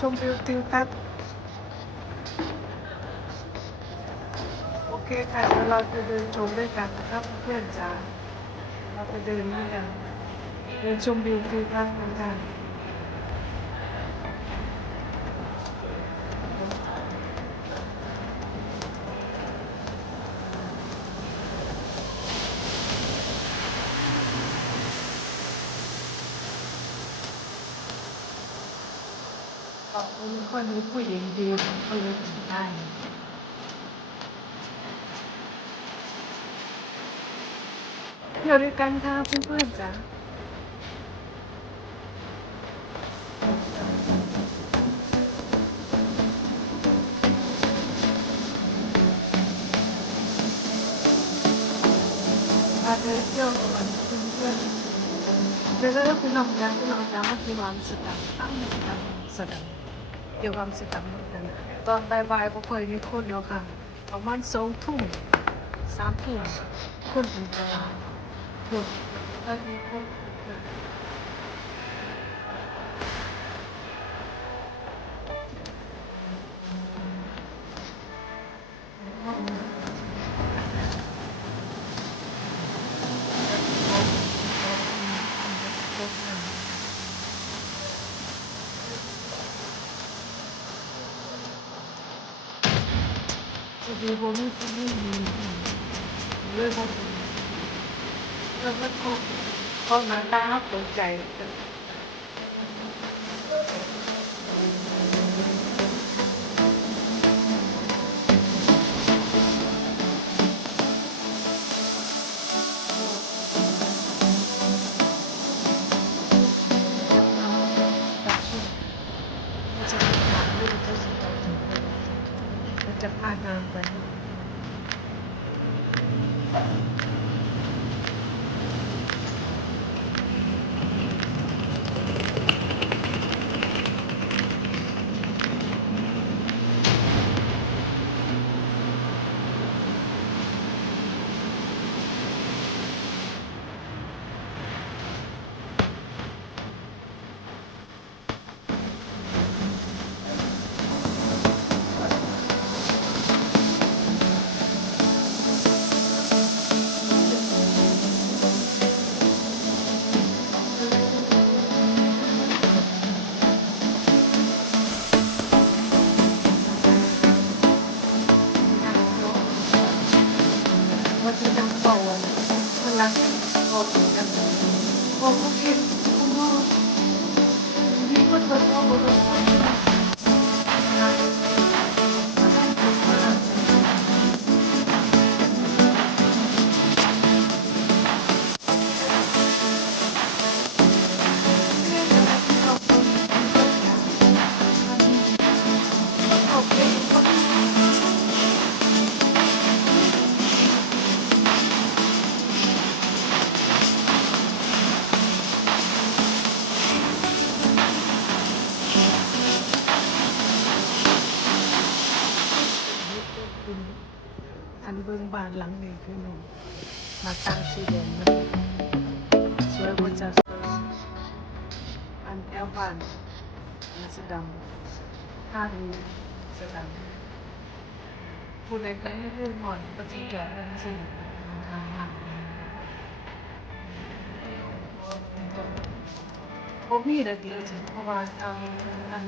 ชมวิวทิวทัศน์โอเคค่ะเดี๋ยวเราจะเดินชมด้วยกันนะครับเพื่อนจ๋าเราไปเดินด้วยกันเดินชมวิวทิวทัศน์กันค่ะ ขอบคุณคนนี้ผู้หญิงดีเขาเลยถึงได้เที่ยวด้วยกันค่ะเพื่อนๆจ้ะพาเดินเที่ยวกับเพื่อนๆเดี๋ยวเราคุณลองย้ำคุณลองย้ำว่า อความสุดดังตั้งสุดดังสุดดังเกี่ยวกับสิทธิ์กันตอนบ่ายๆก็ค่อยมีคนเดียวค่ะ ประมาณสองทุ่มสามทุ่มคนถึงจะถูกแล้วมีคน จะดีผมไม่ไม่ดีเลยเขาแล้วก็เขาเขาหน้าตาตกใจ บ้านหลังนี่คือหนึ่งมาตั้งสีแดงนะสวยกว่าจะสวยอันแอลบานมันสีดำท่านี้สีดำผู้ใดก็ให้เรื่องหมอนปฏิกิริยาทันทีผมมีแต่ดีจริงเพราะว่าทางอัน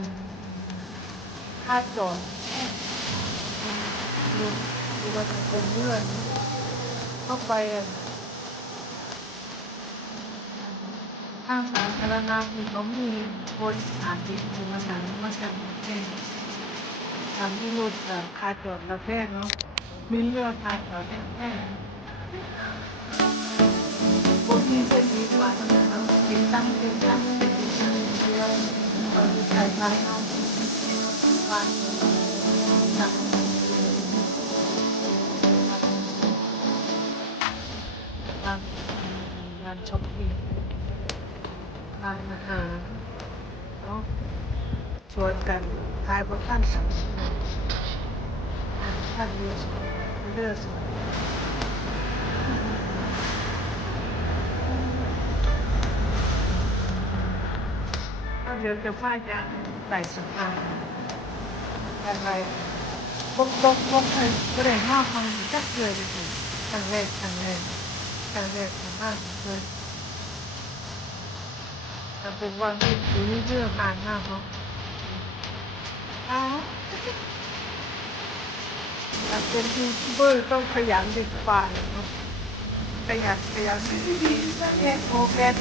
ท่าจอดดู ดูว่าจะเป็นเลือดเข้าไปอะทางสาธารณะมีเขามีบนสถานที่ถึงมาสั่งมาสั่งแค่ทำที่นุดอะคาจอดแล้วแค่เนาะมีเลือดคาจอดแค่แค่พวกที่จะดีกว่าเราติดตั้งติดตั้งติดตั้งเรื่องเราใช้ไฟเอาวันสั่ง ช็อปปิ้งร้านอาหารเนาะชวนกันทายบนท่านสั่งท่านเลือกสวยเลือกสวยเดี๋ยวจะพาอย่างใส่สภาอะไรบกบกบกเคยก็ได้ห้าฟังจักเลยดิครั้งแรกครั้งแรก ครั้งแรกของบ้านเลยแต่เป็นวันที่อยู่นี่เรื่องอ่านมากเนาะอ้าวแต่เป็นยูทูบเบอร์ต้องขยันดีกว่าเนาะขยันขยันดีๆแค่โฟกัส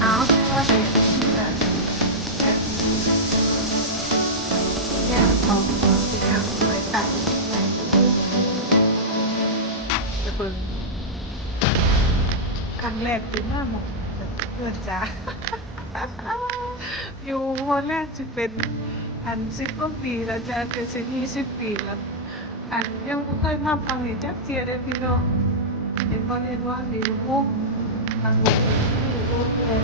เอาว่าสิเนี่ยของที่ทำไว้ตัด รั้งแรกเป็นหน้าหมองเพื่อนจ้าอยู่วันแรกจะเป็นอันสิบกว่าปีแล้วจ้าเป็นสิบยี่สิบปีแล้วอันยังไม่เคยมาฟังนี่จักเจียเลยพี่น้องเห็นบ่เห็นว่ามีลูกทางบกมีลูกเลย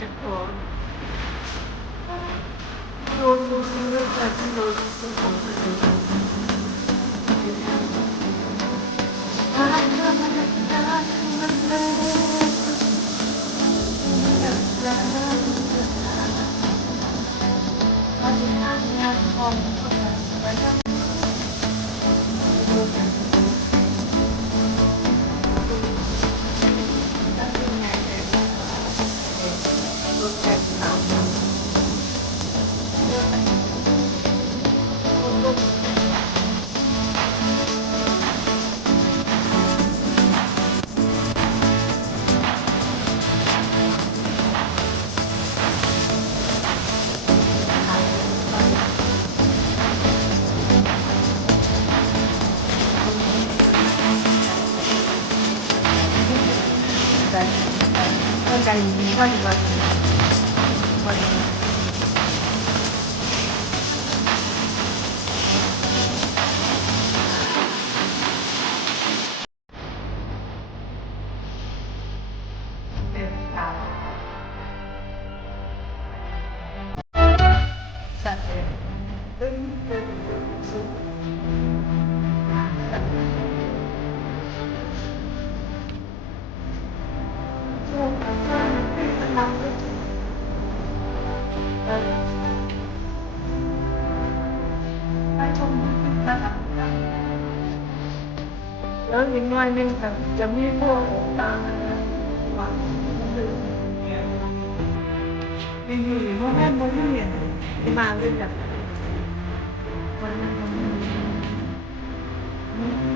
จะขอโดนโดนโดนแต่ที่โดน Bueno. ใจมีว่าจะวั วันหนึงค่ะจะมีพวกต่างมีอยู่เพราะแม่โมนี่เนี่มาเลยแบบวันนั้นมันมันวิ่งแล้วห้องน้ำแต่ห้องน้